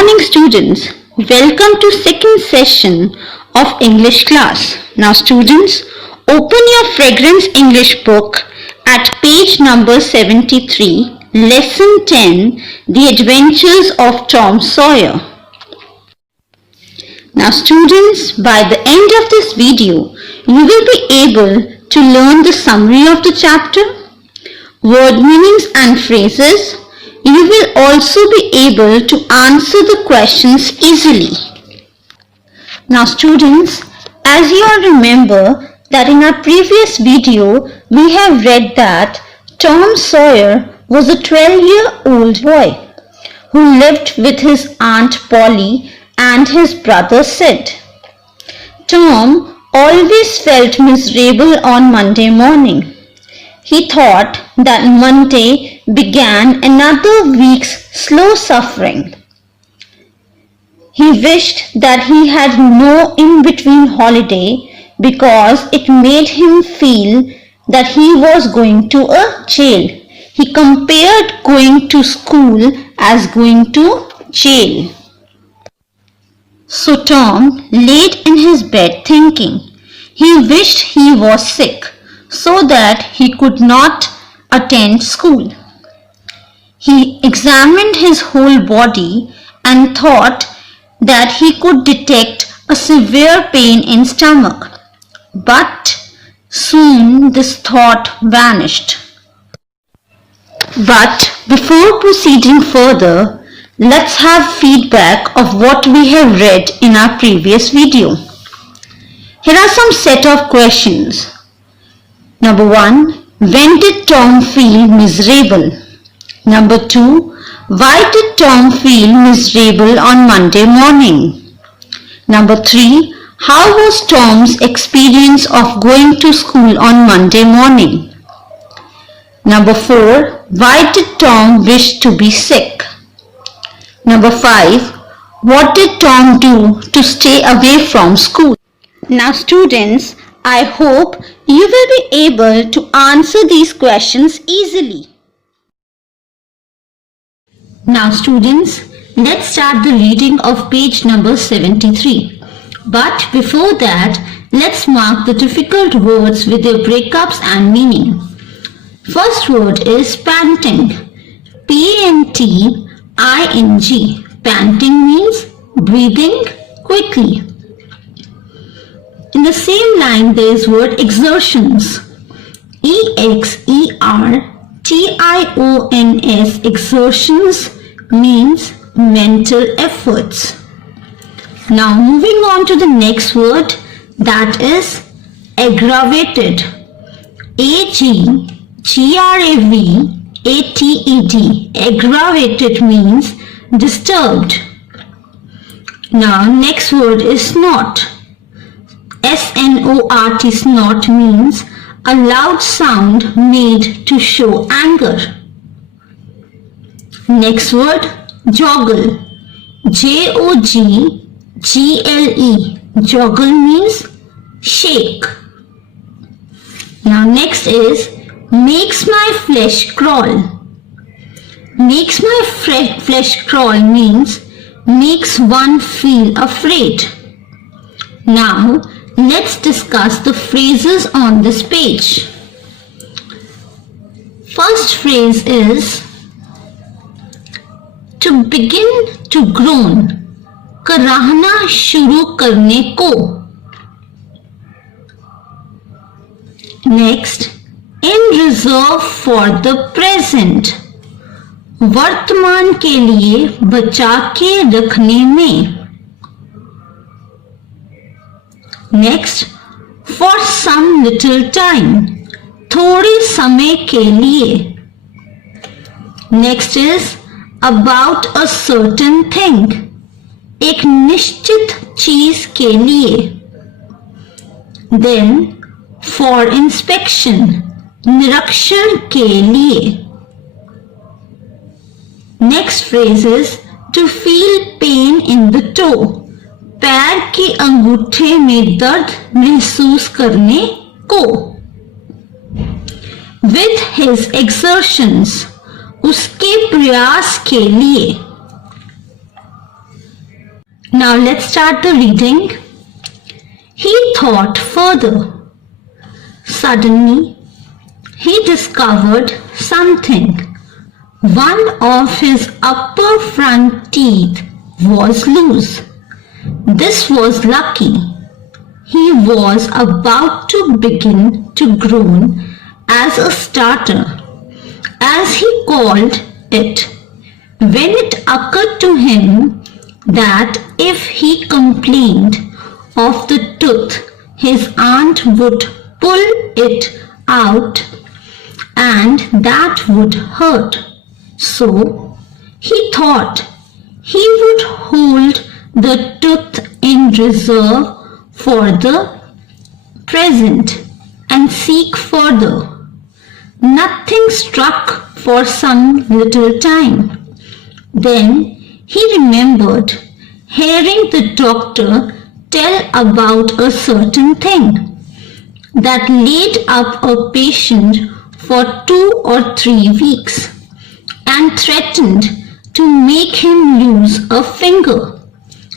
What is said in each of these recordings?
morning, students. Welcome to second session of English class. Now, students, open your Fragrance English book at page number 73, lesson 10, The Adventures of Tom Sawyer. Now, students, by the end of this video, you will be able to learn the summary of the chapter, word meanings and phrases. You will also be able to answer the questions easily. Now students, as you all remember that in our previous video, we have read that Tom Sawyer was a 12-year-old boy who lived with his Aunt Polly and his brother Sid. Tom always felt miserable on Monday morning. He thought that Monday began another week's slow suffering. He wished that he had no in-between holiday because it made him feel that he was going to a jail. He compared going to school as going to jail. So Tom laid in his bed thinking. He wished he was sick so that he could not attend school. He examined his whole body and thought that he could detect a severe pain in stomach. But soon this thought vanished. But before proceeding further, let's have feedback of what we have read in our previous video. Here are some set of questions. Number 1. When did Tom feel miserable? Number 2. Why did Tom feel miserable on Monday morning? Number 3. How was Tom's experience of going to school on Monday morning? Number 4. Why did Tom wish to be sick? Number 5. What did Tom do to stay away from school? Now students, I hope you will be able to answer these questions easily. Now students, let's start the reading of page number 73. But before that, let's mark the difficult words with their breakups and meaning. First word is panting. P-A-N-T-I-N-G. Panting means breathing quickly. In the same line, there is word exertions. E-X-E-R-T-I-O-N-S. Exertions means mental efforts. Now moving on to the next word, that is aggravated. A-G-G-R-A-V-A-T-E-D. Aggravated means disturbed. Now next word is snort. S-N-O-R-T. Snort means a loud sound made to show anger. Next word, joggle. J-O-G-G-L-E. Joggle means shake. Now next is makes my flesh crawl. Makes my flesh crawl means makes one feel afraid. Now let's discuss the phrases on this page. First phrase is to begin to groan. कराहना शुरू करने को. Next, in reserve for the present. वर्तमान के लिए बचा के रखने में. Next, for some little time. थोड़े समय के लिए. Next is about a certain thing. एक निश्चित चीज के लिए. Then, for inspection. निरीक्षण के लिए. Next phrase is to feel pain in the toe. पैर के अंगूठे में दर्द महसूस करने को. With his exertions. उसके प्रयास के लिए. Now let's start the reading. He thought further. Suddenly, he discovered something. One of his upper front teeth was loose. This was lucky. He was about to begin to groan as a starter, as he called it, when it occurred to him that if he complained of the tooth, his aunt would pull it out and that would hurt. So he thought he would hold the tooth in reserve for the present and seek further. Nothing struck for some little time. Then he remembered hearing the doctor tell about a certain thing that laid up a patient for 2 or 3 weeks and threatened to make him lose a finger.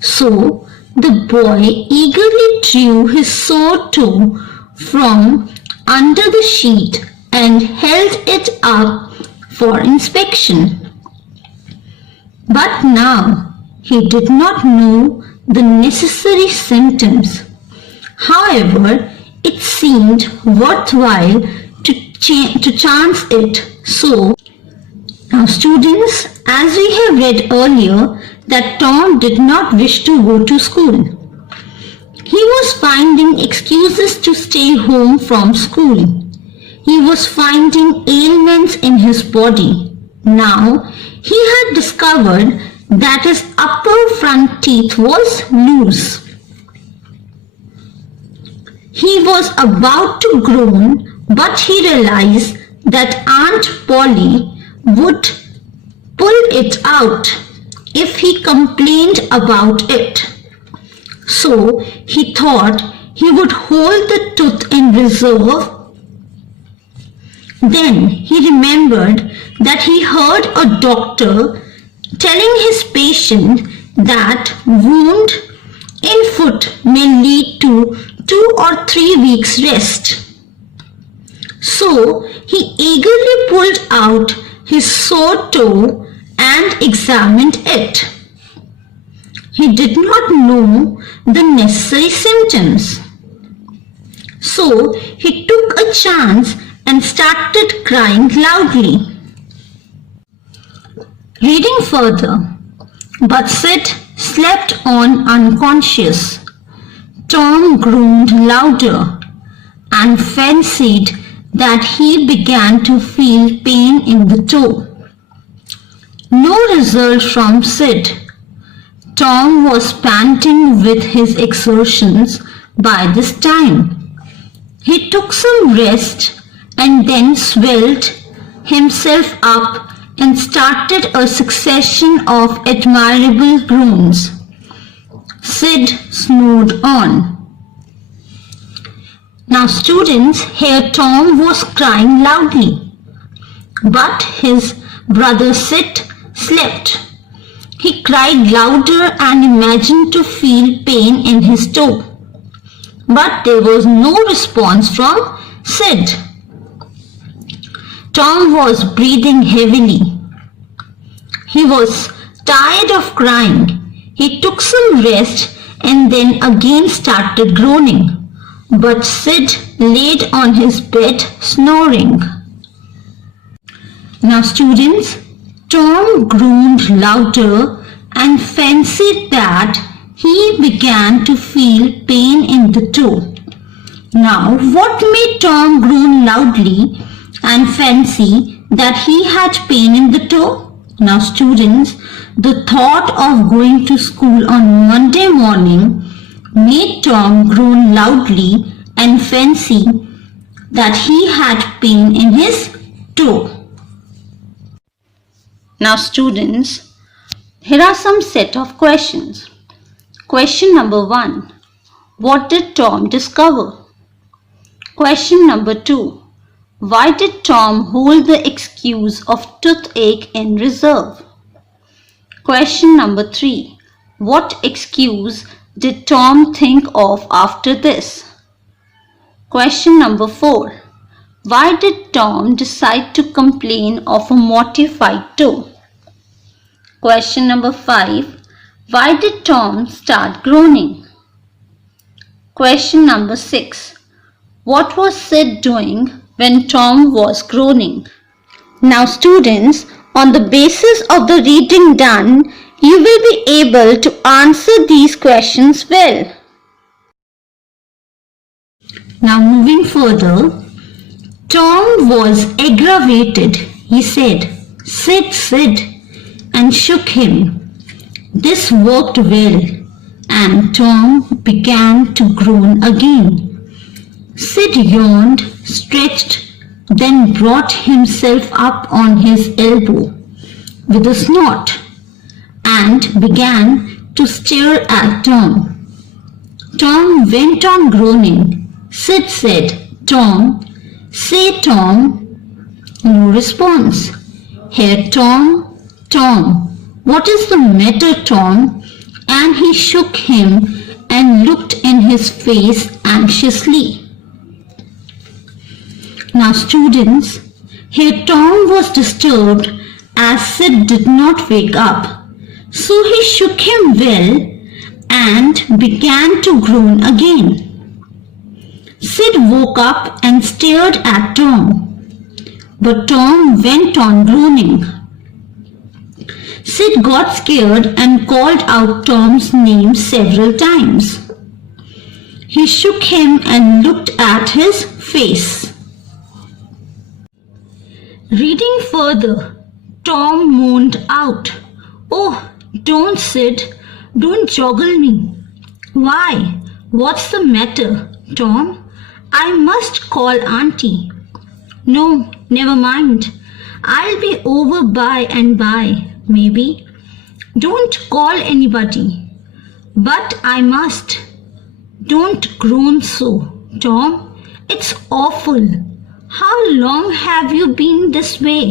So the boy eagerly drew his sore toe from under the sheet and held it up for inspection. But now he did not know the necessary symptoms. However, it seemed worthwhile to chance it. So, now students, as we have read earlier, that Tom did not wish to go to school. He was finding excuses to stay home from school. He was finding ailments in his body. Now, he had discovered that his upper front teeth was loose. He was about to groan, but he realized that Aunt Polly would pull it out if he complained about it. So he thought he would hold the tooth in reserve. Then he remembered that he heard a doctor telling his patient that wound in foot may lead to 2 or 3 weeks rest. So he eagerly pulled out his sore toe and examined it. He did not know the necessary symptoms. So he took a chance and started crying loudly. Reading further. But Sid slept on unconscious. Tom groaned louder and fancied that he began to feel pain in the toe. No result from Sid. Tom was panting with his exertions by this time. He took some rest and then swelled himself up and started a succession of admirable groans. Sid snored on. Now students, here Tom was crying loudly, but his brother Sid slept. He cried louder and imagined to feel pain in his toe, but there was no response from Sid. Tom was breathing heavily. He was tired of crying. He took some rest and then again started groaning. But Sid laid on his bed snoring. Now students, Tom groaned louder and fancied that he began to feel pain in the toe. Now what made Tom groan loudly and fancy that he had pain in the toe? Now students, the thought of going to school on Monday morning made Tom groan loudly and fancy that he had pain in his toe. Now students, here are some set of questions. Question number 1. What did Tom discover? Question number 2. Why did Tom hold the excuse of toothache in reserve? Question number 3. What excuse did Tom think of after this? Question number 4. Why did Tom decide to complain of a mortified toe? Question number 5. Why did Tom start groaning? Question number 6. What was Sid doing when Tom was groaning? Now students, on the basis of the reading done, you will be able to answer these questions well. Now moving further, Tom was aggravated. He said, "Sid, Sid," and shook him. This worked well, and Tom began to groan again. Sid yawned, stretched, then brought himself up on his elbow with a snort and began to stare at Tom. Tom went on groaning. Sid said, "Tom, say Tom." No response. "Here, Tom, Tom, what is the matter, Tom?" And he shook him and looked in his face anxiously. Now students, here Tom was disturbed as Sid did not wake up. So he shook him well and began to groan again. Sid woke up and stared at Tom, but Tom went on groaning. Sid got scared and called out Tom's name several times. He shook him and looked at his face. Reading further, Tom moaned out, "Oh, don't Sid, don't joggle me." "Why, what's the matter, Tom? I must call Auntie." "No, never mind. I'll be over by and by, maybe." "Don't call anybody." "But I must." "Don't groan so, Tom. It's awful. How long have you been this way?"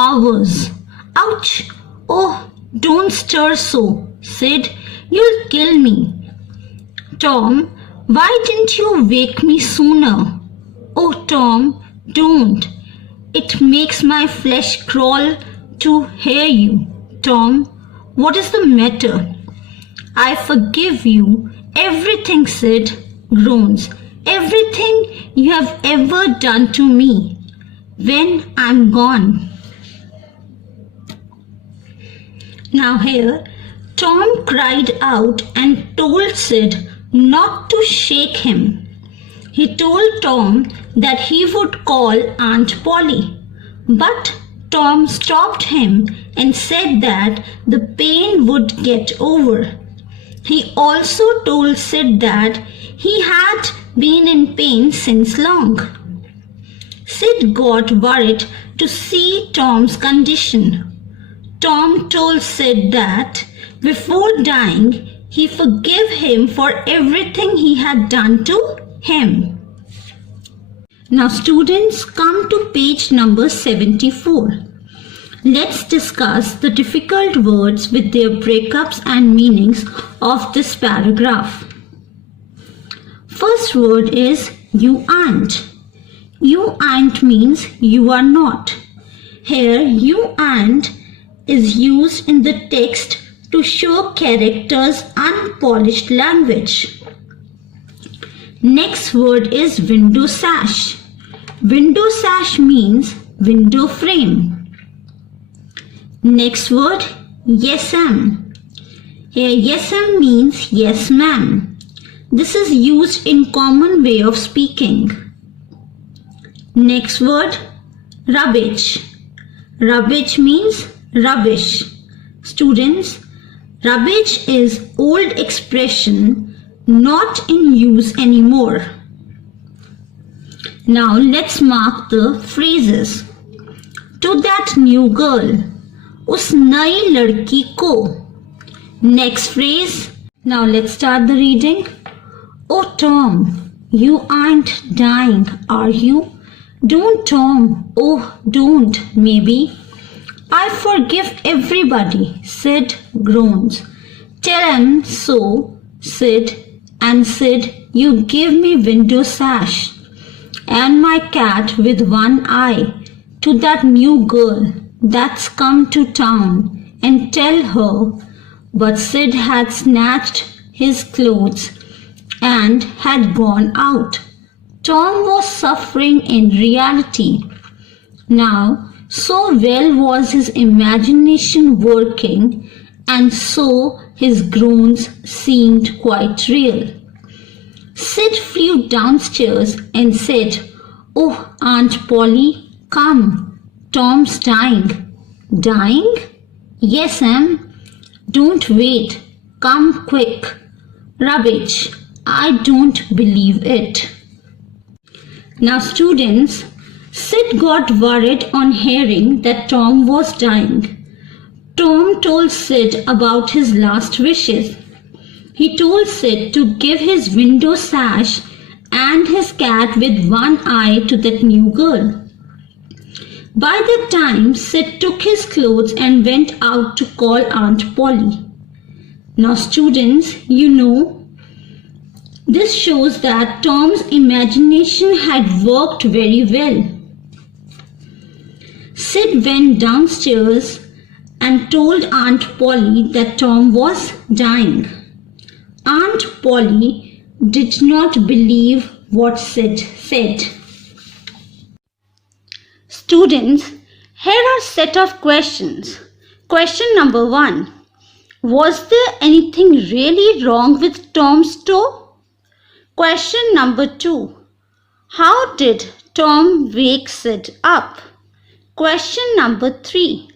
"Hours." "Ouch! Oh, don't stir so, Sid. You'll kill me." "Tom, why didn't you wake me sooner?" "Oh, Tom, don't. It makes my flesh crawl to hear you." "Tom, what is the matter?" "I forgive you everything," Sid groans. "Everything you have ever done to me when I'm gone." Now here, Tom cried out and told Sid not to shake him. He told Tom that he would call Aunt Polly, but Tom stopped him and said that the pain would get over. He also told Sid that he had been in pain since long. Sid got worried to see Tom's condition. Tom told Sid that before dying, he forgave him for everything he had done to him. Now students, come to page number 74. Let's discuss the difficult words with their breakups and meanings of this paragraph. First word is "you aren't." You aren't means you are not. Here, you aren't is used in the text to show characters' unpolished language. Next word is window sash. Window sash means window frame. Next word, yes ma'am. Here, yes ma'am means yes ma'am. This is used in common way of speaking. Next word, rubbish. Rubbish means rubbish. Students, rubbish is old expression not in use anymore. Now let's mark the phrases. To that new girl. उस नई लड़की को. Next phrase. Now let's start the reading. Oh Tom, you aren't dying, are you? Don't Tom, oh don't, maybe. I forgive everybody, Sid groans. Tell him so, Sid, and Sid, you give me window sash and my cat with one eye to that new girl that's come to town and tell her. But Sid had snatched his clothes and had gone out. Tom was suffering in reality. Now, so well was his imagination working, and so his groans seemed quite real. Sid flew downstairs and said, "Oh, Aunt Polly, come. Tom's dying." "Dying?" "Yes, Em. Don't wait. Come quick." "Rubbish. I don't believe it." Now, students, Sid got worried on hearing that Tom was dying. Tom told Sid about his last wishes. He told Sid to give his window sash and his cat with one eye to that new girl. By that time, Sid took his clothes and went out to call Aunt Polly. Now, students, this shows that Tom's imagination had worked very well. Sid went downstairs and told Aunt Polly that Tom was dying. Aunt Polly did not believe what Sid said. Students, here are a set of questions. Question number 1. Was there anything really wrong with Tom's toe? Question number 2. How did Tom wake Sid up? Question number 3.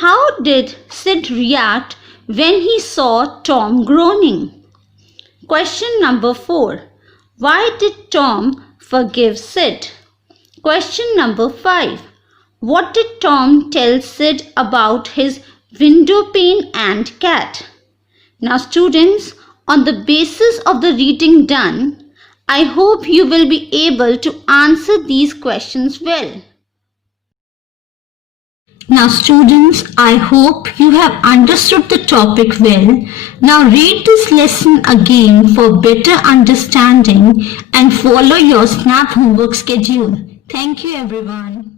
How did Sid react when he saw Tom groaning? Question number 4. Why did Tom forgive Sid? Question number 5. What did Tom tell Sid about his window pane and cat? Now, students, on the basis of the reading done, I hope you will be able to answer these questions well. Now, students, I hope you have understood the topic well. Now, read this lesson again for better understanding and follow your SNAP homework schedule. Thank you, everyone.